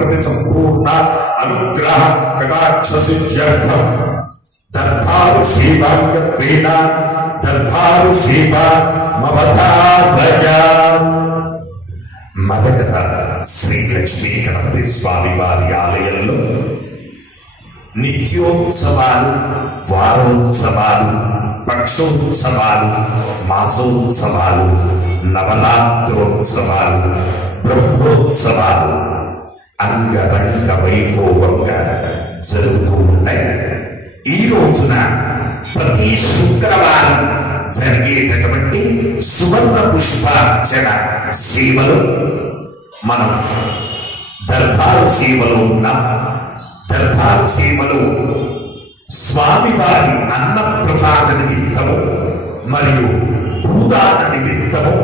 సంపూర్ణ అనుగ్రహ కటాక్ష సిద్ధ్యర్థం దర్భారు సేవాంగత్వేన దర్భారు సేవా మమధారయ. మరకత శ్రీ లక్ష్మీ గణపతి స్వామి వారి ఆలయంలో నిత్యోత్సవాలు, వారోత్సవాలు, పక్షోత్సవాలు, మాసోత్సవాలు, నవరాత్రోత్సవాలు, బ్రహ్మోత్సవాలు అంగరంగ వైభవంగా జరుగుతూ ఉంటాయి. ఈ రోజున ప్రతి శుక్రవారం జరిగేటటువంటి సువర్ణ పుష్పార్చన సేవలు మనం దర్బారు సేవలో ఉన్నాం. దర్బారు సేవలో స్వామివారి అన్న ప్రసాద నిమిత్తము మరియు భూదాన నిమిత్తము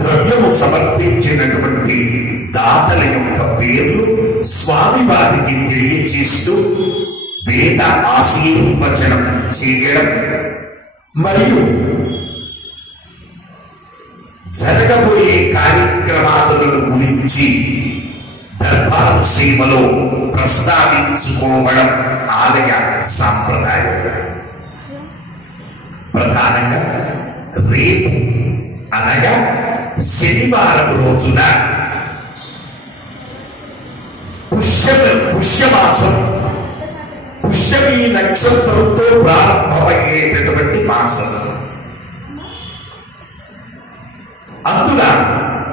ద్రవ్యము సమర్పించినటువంటి దాతల యొక్క పేర్లు స్వామివారికి తెలియజేస్తూ వేద ఆశీర్వచనం చేయడం మరియు జరగబోయే కార్యక్రమాలను గురించి దర్బారు సేవలో ప్రస్తావించుకోవడం ఆలయ సాంప్రదాయం. ప్రధానంగా రేపు అనగా శనివారం రోజున పుష్యమాసం, పుష్యమీ నక్షత్రంతో ప్రారంభమయ్యేటటువంటి మాసం. అందున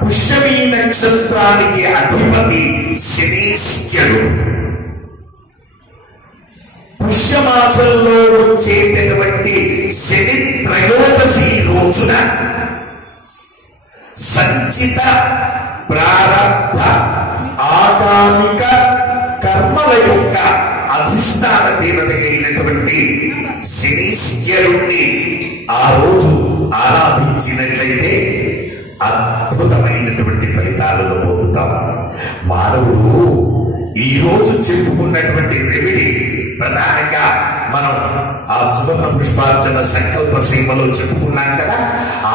పుష్యమీ నక్షత్రానికి అధిపతి శనీశ్వరుడు. పుష్యమాసంలో వచ్చేటటువంటి శని త్రయోదశి రోజున సంచిత ప్రారంభ ఆగామిక కర్మల యొక్క అధిష్టాన దేవత అయినటువంటి శనీశ్వరుణ్ణి ఆ రోజు ఆరాధించినట్లయితే అద్భుతమైనటువంటి ఫలితాలను పొందుతాం. మానవుడు ఈ రోజు చెప్పుకున్నటువంటి రెమెడీ ప్రధానంగా మనం ఆ సువర్ణ పుష్పార్చన సంకల్ప సేవలో చెప్పుకున్నాం కదా,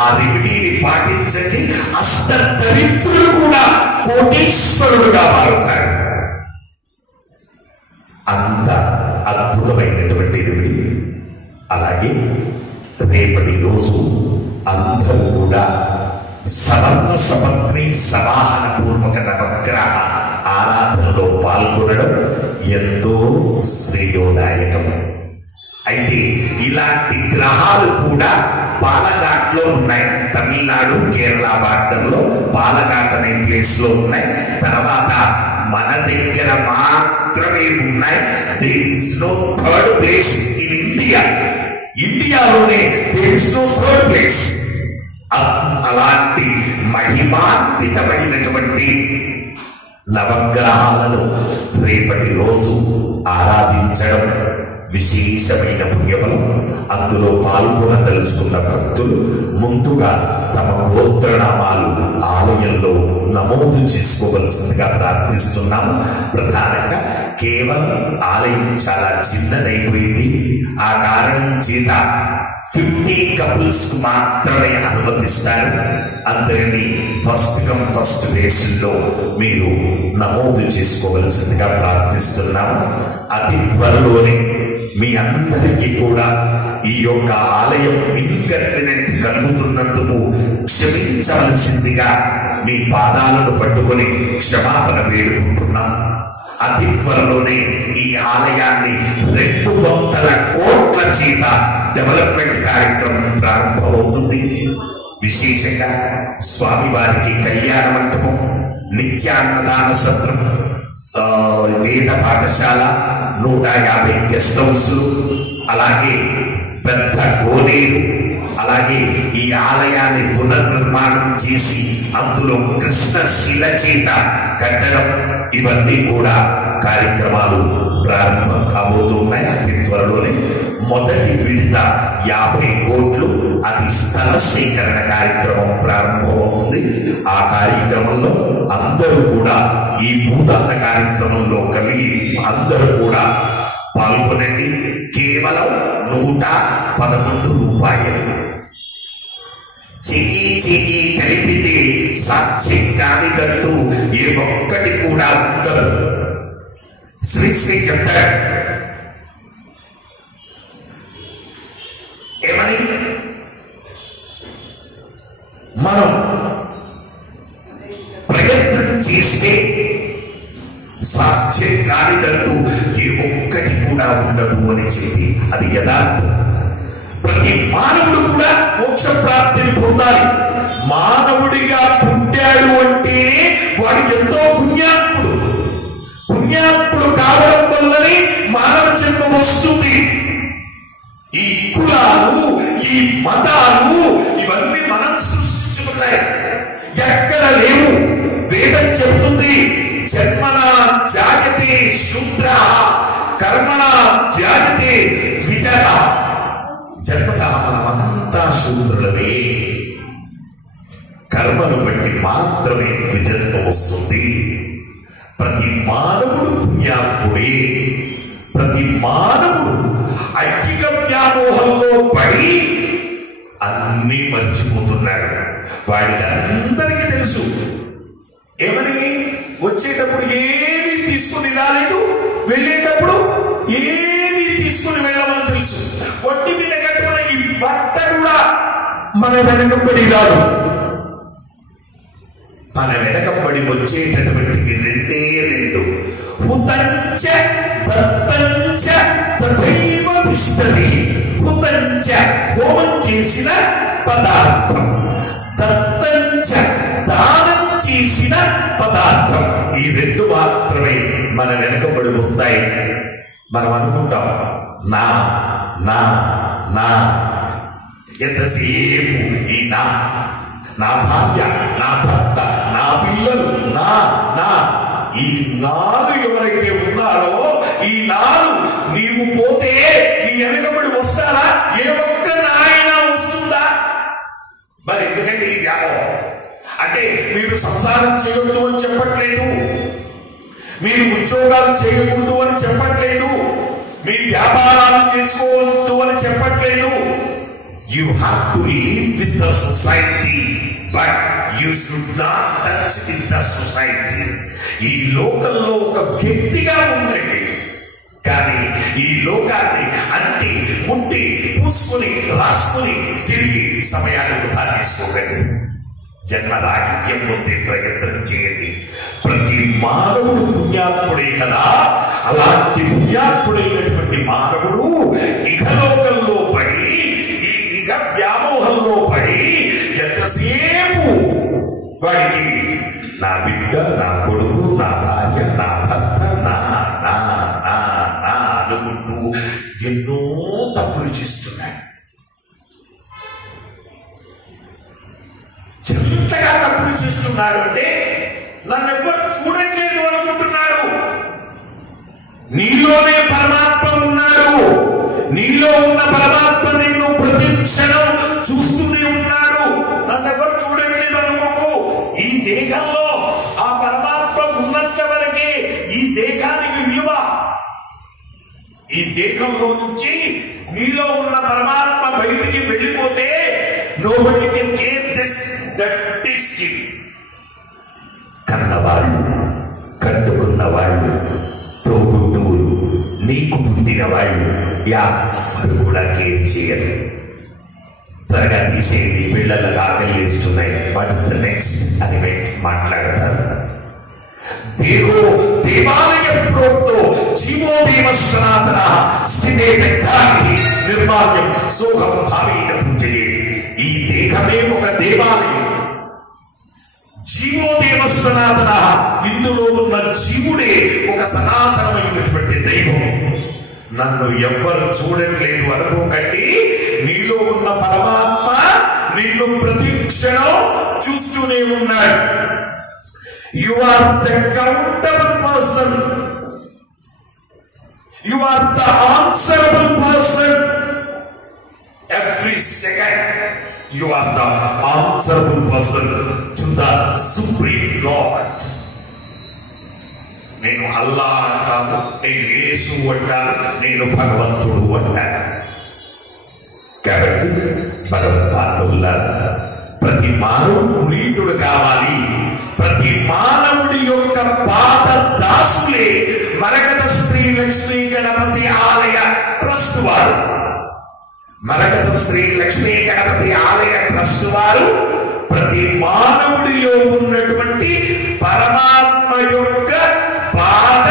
ఆ రెమెడీని పాటించండి. అష్టదరిద్రులు కూడా కోటీశ్వరుడుగా మారుతారు. అంత అద్భుతమైనటువంటి రెమెడీ. అలాగే రేపటి రోజు అందరూ కూడా సవర్ణ సమగ్రి సమాహన పూర్వక నవగ్రహ ఆరాధనలో పాల్గొనడం ఎంతో శ్రేయోదాయకం. అయితే ఇలాంటి గ్రహాలు కూడా పాలఘాట్లో ఉన్నాయి. తమిళనాడు కేరళ బార్డర్లో పాలఘాట్ అనే ప్లేస్ లో ఉన్నాయి. తర్వాత మన దగ్గర మాత్రమే ఉన్నాయి. There is no third place in India. ఇండియాలోనే there is no third place. అలాంటి మహిమాన్వితమైనటువంటి నవగ్రహాలను రేపటి రోజు ఆరాధించడం విశేషమైన పుణ్యఫలం. అందులో పాల్గొనదలుచుకున్న భక్తులు ముందుగా తమ గోత్రనామాలు ఆలయంలో నమోదు చేసుకోవలసిందిగా ప్రార్థిస్తున్నాము. ప్రధానంగా కేవలం ఆలయం చాలా చిన్నదైపోయింది. ఆ కారణం చేత 50 కపుల్స్ కు మాత్రమే అనుమతిస్తారు. అందరినీ ఫస్ట్ కమ్ ఫస్ట్ బేసిస్లో మీరు నమోదు చేసుకోవలసిందిగా ప్రార్థిస్తున్నాము. అతి త్వరలోనే మీ అందరికీ కూడా ఈ యొక్క ఆలయం ఇన్కన్వీనియంట్ కలుగుతున్నందుకు క్షమించవలసిందిగా మీ పాదాలను పట్టుకొని క్షమాపణ వేడుకుంటున్నాం. అతి త్వరలోనే ఈ ఆలయాన్ని 200 కోట్ల చేత డెవలప్మెంట్ కార్యక్రమం ప్రారంభమవుతుంది. విశేషంగా స్వామివారికి కళ్యాణ మంటపం, నిత్యాన్నదాన సత్రం, వేద పాఠశాల, 150 గెస్ట్ హౌస్లు, అలాగే పెద్ద కోనేరు, అలాగే ఈ ఆలయాన్ని పునర్నిర్మాణం చేసి అందులో కృష్ణ శిల చేత కట్టడం, ఇవన్నీ కూడా కార్యక్రమాలు ప్రారంభం కాబోతున్నాయి. అతి త్వరలోనే మొదటి విడత 50 కోట్లు అది స్థల సేకరణ కార్యక్రమం ప్రారంభమవుతుంది. ఆ కార్యక్రమంలో అందరూ కూడా ఈ భూదాన కార్యక్రమంలో కలిగి అందరూ కూడా పాల్గొనండి. కేవలం 111 రూపాయలు. చెయ్యి కలిపితే సాధ్యం కానిదంటూ ఏ ఒక్కటి కూడా ఉండదు. శ్రీశ్రీ చెప్తాడు ఏమని, మనం ప్రయత్నం చేస్తే సాధ్యం కానిదంటూ ఏ ఒక్కటి కూడా ఉండదు అని చెప్పి అది యథార్థం. ప్రతి మానవుడు కూడా మోక్ష ప్రాప్తిని పొందాలి. మానవుడిగా పుట్టాడు అంటేనే వాడు ఎంతో పుణ్యాత్ముడు. పుణ్యాత్ముడు కావడం వల్లనే మానవ జన్మ వస్తుంది. ఈ కులాలు, ఈ మతాలు ఇవన్నీ మనం సృష్టించుకున్నాయి, ఎక్కడ లేవు. వేదం చెబుతుంది, జన్మనా జాయతే శూద్రః కర్మణా జాయతే ద్విజః. జన్మత మనమంతా శూద్రులమే, కర్మను బట్టి మాత్రమే ద్విజత్వం వస్తుంది. ప్రతి మానవుడు పుణ్యాత్ముడే. ప్రతి మానవుడు ఐహిక వ్యామోహంలో పడి అన్ని మర్చిపోతున్నాడు. వాడికి అందరికీ తెలుసు ఏమని, వచ్చేటప్పుడు ఏమీ తీసుకుని రాలేదు, వెళ్ళేటప్పుడు ఏమీ తీసుకుని వెళ్ళమని తెలుసు. ఒంటి మీద కట్టుకున్న ఈ బట్ట కూడా మన వెనకబడి రాదు. మన వెనకబడి వచ్చేటటువంటివి రెండే రెండు, హుతంచ దత్తంచ తథైవ తిష్టతి. హుతంచ హోమం చేసిన పదార్థం, దత్తంచ దానం చేసిన పదార్థం. ఈ రెండు మాత్రమే మన వెనకబడి వస్తాయి. మనం అనుకుంటాం నా నా నా, ఎంతసేపు ఈ నా, నా భార్య, నా భర్త, నా పిల్లలు, నా నా. ఈ నాలు ఎవరైతే ఉన్నారో, ఈ నాలు నీవు పోతే నీ వెనకబడి వస్తారా? ఏ ఒక్క నాయన వస్తుందా? మరి ఎందుకంటే ఈ వ్యామోహం అంటే మీరు సంసారం చేయొద్దు అని చెప్పట్లేదు, మీరు ఉద్యోగాలు చేయకూడదు అని చెప్పట్లేదు, మీ వ్యాపారాలు చేసుకోవద్దు అని చెప్పట్లేదు. You have to live with the society, but you should not touch with the society. ఈ లోకంలో ఒక వ్యక్తిగా ఉండండి, కానీ ఈ లోకాన్ని అంటి ముట్టి పూసుకుని రాసుకుని తిరిగి సమయాన్ని వృధా చేసుకోకండి. జన్మరాహిత్యం పొందే ప్రయత్నం చేయండి. ప్రతి మానవుడు పుణ్యాత్ముడే కదా. అలాంటి పుణ్యాత్ముడైనటువంటి మానవుడు ఇహలోకంలో పడి, ఈ ఇహ వ్యామోహంలో పడి ఎంతసేపు వాడికి నా బిడ్డ, నా కొడుకు, నా భార్య, నా భర్త, నా నా నా నా అనుకుంటూ ఎన్నో తప్పులు చేస్తున్నాడు. ఎంతగా తప్పులు చేస్తున్నాడు అంటే నన్ను ఎవ్వరు చూడట్లేదు అనుకుంటున్నాడు. నీలోనే పరమాత్మ ఉన్నాడు. నీలో ఉన్న పరమాత్మ నిన్ను ప్రతి క్షణం చూస్తూనే ఉన్నాడు. నన్ను ఎవరు చూడట్లేదు అనుకోకు. ఈ దేహంలో ఆ పరమాత్మ ఉన్నంత వరకే ఈ దేహానికి విలువ. ఈ దేహంలో నుంచి నీలో ఉన్న పరమాత్మ బయటికి వెళ్ళిపోతే nobody can take this that tasting. కన్నవాళ్ళు, కట్టుకున్న వాళ్ళు, తోబుట్టువులు, నీకు పుట్టిన వాళ్ళు ఎవరు కూడా కేర్ చేయరు. త్వరగా తీసేది, పిల్లలకు ఆకలి వేస్తున్నాయి, వాట్ ఇస్ ద నెక్స్ట్ అని మాట్లాడతారు. దేవో దేవాలయ ప్రోక్తో జీవో దేవ సనాతన స్థితే వ్యక్తానికి నిర్మాల్యం సోహం భావేన పూజయే. ఈ దేహమే ఒక దేవాలయం. జీవో దేవ సనాతన, ఇందులో ఉన్న జీవుడే ఒక సనాతనమైనటువంటి దైవం. నన్ను ఎవ్వరు చూడట్లేదు అనుకోకండి. నీలో ఉన్న పరమాత్మ నిన్ను ప్రతి క్షణం చూస్తూనే ఉన్నాడు. You are the accountable person. You are the answerable person. Every second you are the answerable person to the Supreme Lord. నేను అల్లా అంటాను, నేను యేసు అంటాను, నేను భగవంతుడు అంటాను. కాబట్టి భగవద్భాగవులారా, ప్రతి ప్రతి మానవుడు పునీతుడు కావాలి. ప్రతి మానవుడి యొక్క పాద దాసులే మరకత శ్రీ లక్ష్మీ గణపతి ఆలయ ట్రస్ట్ వారు. మరకత శ్రీ లక్ష్మీ గణపతి ఆలయ ట్రస్ట్ వారు ప్రతి మానవుడిలో ఉన్నటువంటి పరమాత్మ యొక్క పాద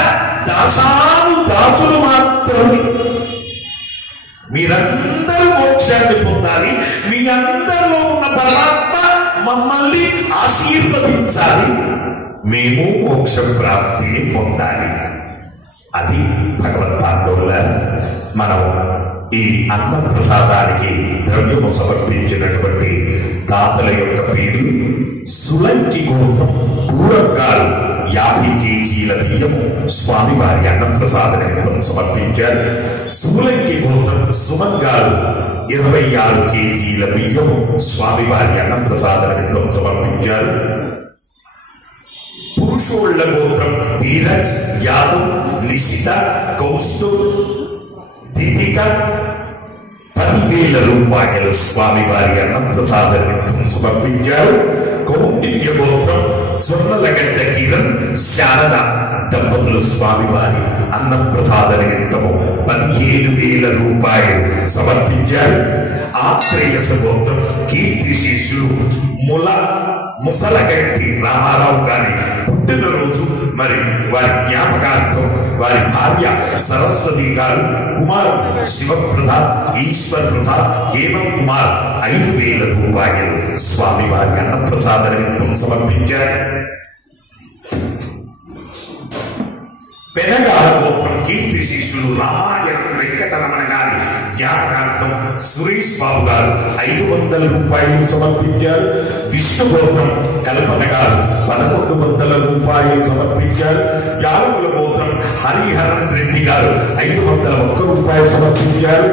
దాసులు మాత్రమే. మీరందరూ మోక్షాన్ని పొందాలి. మీ అందరిలో ఉన్న పరమాత్మ మమ్మల్ని ఆశీర్వదించాలి. మేము మోక్ష ప్రాప్తిని పొందాలి. అది భగవద్పాదముల మనం ఈ అన్న ప్రసాదానికి ద్రవ్యము సమర్పించినటువంటి దాతల యొక్క పేరు సులంకి గోత్రం పూరం గారు 50 కేజీల బియ్యము స్వామివారి అన్న ప్రసాద నిమిత్తం సమర్పించారు. సులంకి గోత్రం సుమన్ గారు 26 కేజీల బియ్యము స్వామివారి అన్న ప్రసాద నిమిత్తం సమర్పించారు. పురుషోళ్ళ గోత్రం ధీరజ్ యాదవ్, నిశిత, కౌస్తుభ్, దీపిక 10,000 రూపాయలు స్వామివారి అన్న ప్రసాద నిమిత్తం సమర్పించారు. కౌండిన్య గోత్రం జొన్నలగడ్డ కిరణ్, శారద దంపతులు స్వామివారి అన్న ప్రసాద నిమిత్తము 15,000 రూపాయలు సమర్పించారు. ఆత్రేయస గోత్రం కీర్తి శిష్యులు ముసలగట్టి రామారావు గారి పుట్టినరోజు మరి వారి జ్ఞాపకార్థం వారి భార్య సరస్వతి గారు, కుమారుడు శివప్రసాద్, ఈశ్వర్ ప్రసాద్, హేమంత్ కుమార్ 5,000 రూపాయలు స్వామివారి అన్న ప్రసాద నిమిత్తం సమర్పించారు. పెనగాల గోత్రం కీర్తి శిష్యులు రామాయణ వెంకటరమణ గారి జ్ఞాపకార్థం సురేష్ బాబు గారు 500 రూపాయలు సమర్పించారు. విష్ణు గోత్రం కల్పన గారు 1,100 రూపాయలు సమర్పించారు. యాలకుల గోత్రం హరిహరన్ రెడ్డి గారు 501 రూపాయలు సమర్పించారు.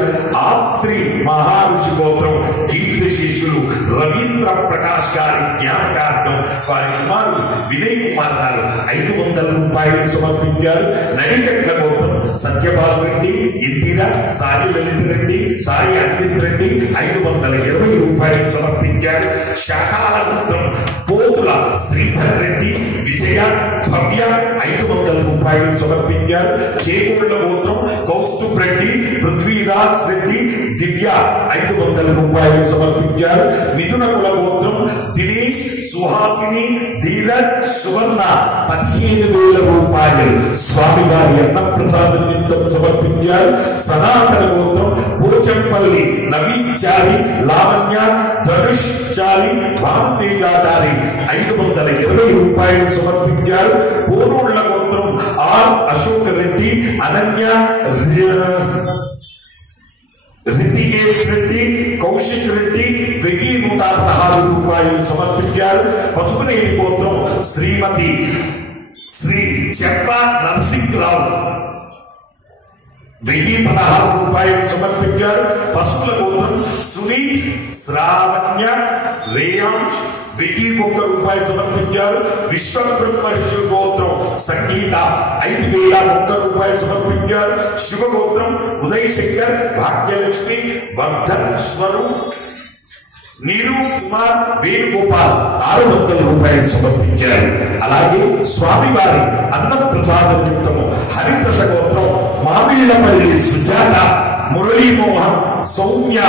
ఆత్రి మహారుషి గోత్రం కీర్తి శిష్యులు రవీంద్ర ప్రకాష్ గారి జ్ఞాపకార్థం వారి కుమారుడు వినయ్ కుమార్ గారు 500 రూపాయలు సమర్పించారు. నడికట్ల గోత్రం సత్యపాల్ రెడ్డి, ఇందిర, సాయి లలిత రెడ్డి, సాయి అద్విత్ రెడ్డి 520 రూపాయలు సమర్పించారు. శాఖాల గోత్రం పోతుల శ్రీధర్ రెడ్డి, విజయ, భవ్య 500 రూపాయలు సమర్పించారు. చేగోళ్ల గోత్రం కౌస్తుభ్ రెడ్డి, పృథ్వీరాజ్ రెడ్డి, దివ్య 500 రూపాయలు సమర్పించారు. మిథున కుల గోత్రం దినేష్, సుహాసిని, ధీరజ్, సువర్ణ 15,000 రూపాయలు స్వామివారి అన్న ప్రసాద నిమిత్తం సమర్పించారు. సనాతన గోత్రం పోచంపల్లి నవీన్ చారి, లావణ్య, ధనుష్ చారి, భారతేజాచారి 520 రూపాయలు సమర్పించారు. పోరోళ్ల గోత్రం ఆర్ అశోక్ రెడ్డి, అనన్య, రితికేష్ రెడ్డి, కౌశిక్ రెడ్డి 1,116 రూపాయలు సమర్పించారు. పసుపునేని గోత్రం శ్రీమతి శ్రీ చెప్ప నరసింహరావు 1,016 రూపాయలు సమర్పించారు. పసుపుల గోత్రం సునీల్, శ్రావణ్య, రేయాంష్ 1,001 రూపాయలు సమర్పించారు. విశ్వబ్రహ్మర్షి గోత్రం సంగీత 5,001 రూపాయలు సమర్పించారు. శివగోత్రం ఉదయ్ శంకర్, భాగ్యలక్ష్మి, వర్ధన్, స్వరూప్, నీరు కుమార్, వేణుగోపాల్ 600 రూపాయలు సమర్పించారు. అలాగే స్వామివారి అన్న ప్రసాద నిమిత్తము హరిప్రస గోత్రం మామిళ్లపల్లి సుజాత, మురళీమోహన్, సౌమ్య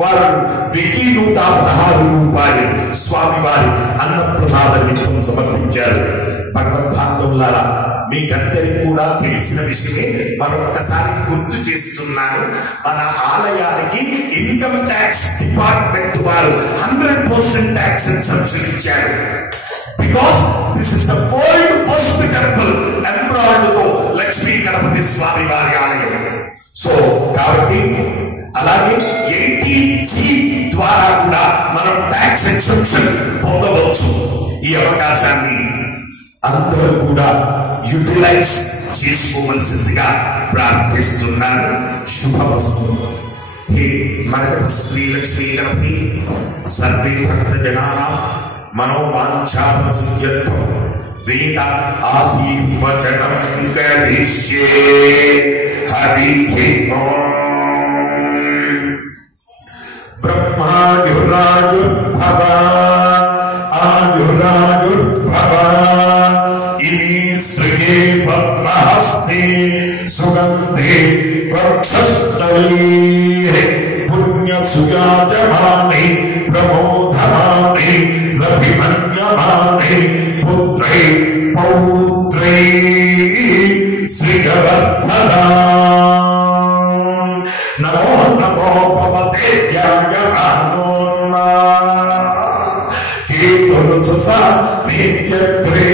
వారు 1,116 రూపాయలు స్వామివారి అన్న ప్రసాద నిమిత్తం సమర్పించారు. భగవద్భాగంలారా మీకందరికి కూడా తెలిసిన విషయమే, మరొక్కసారి గుర్తు చేస్తున్నాను. మన ఆలయానికి ఇన్కమ్ ట్యాక్స్ డిపార్ట్మెంట్ వారు 100% ట్యాక్స్ ఎగ్జంప్షన్ ఇచ్చారు. Because this is the world first temple ఎంబ్రాయిడ్ తో లక్ష్మీ గణపతి స్వామి వారి ఆలయం. సో కాబట్టి అలాగే 80C ద్వారా కూడా మనం ట్యాక్స్ ఎగ్జంప్షన్ పొందవచ్చు. ఈ అవకాశాన్ని అందరూ కూడా యూటిలైజ్ చేసుకోవలసిందిగా ప్రార్థిస్తున్నాను. శుభమస్తు. హే మరకత శ్రీ లక్ష్మీ గణపతి సర్వే భక్త జనానాం మనోవాంఛార్థం వేద ఆశీర్వచనం కరిష్యే. హరి ఓం. బ్రహ్మాయుర आयुरायुर्भव आयुरायुर्भव इमे श्रिये पद्महस्ते सुगन्धे वक्षस्थले पुण्यसुयाजमाने प्रमोदमाने रविमन्यमाने पुत्रे पौत्रे श्रीवर्धना नमो नमो भवते ज्ञायमानोन्मा केतुर्सुसा नित्यत्रे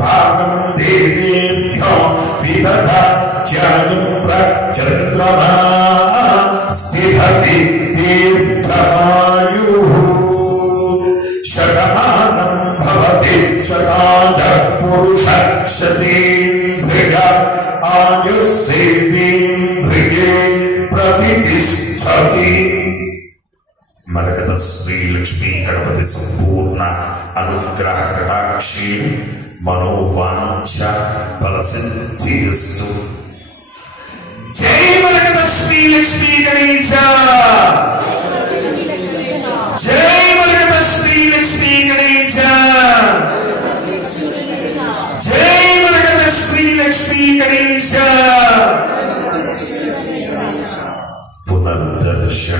भागं देवेभ्यो विदधा ज्ञानं प्रचन्द्रमा स्थिरति तीर्थमायुः शतमानं भवति शताय पुरुष शतेन्द्रिय आयुस्सेवेन्द्रिये प्रतिष्ठति मरकत श्री लक्ष्मी गणपति संपूर्ण अनुग्रह कटाक्षी मनोवांఛ फलसिद्धिस्तु। जय मरकत श्री लक्ष्मी गणेश, जय मरकत श्री लक्ष्मी गणेश, जय मरकत श्री लक्ष्मी गणेश। पुनर्दर्शन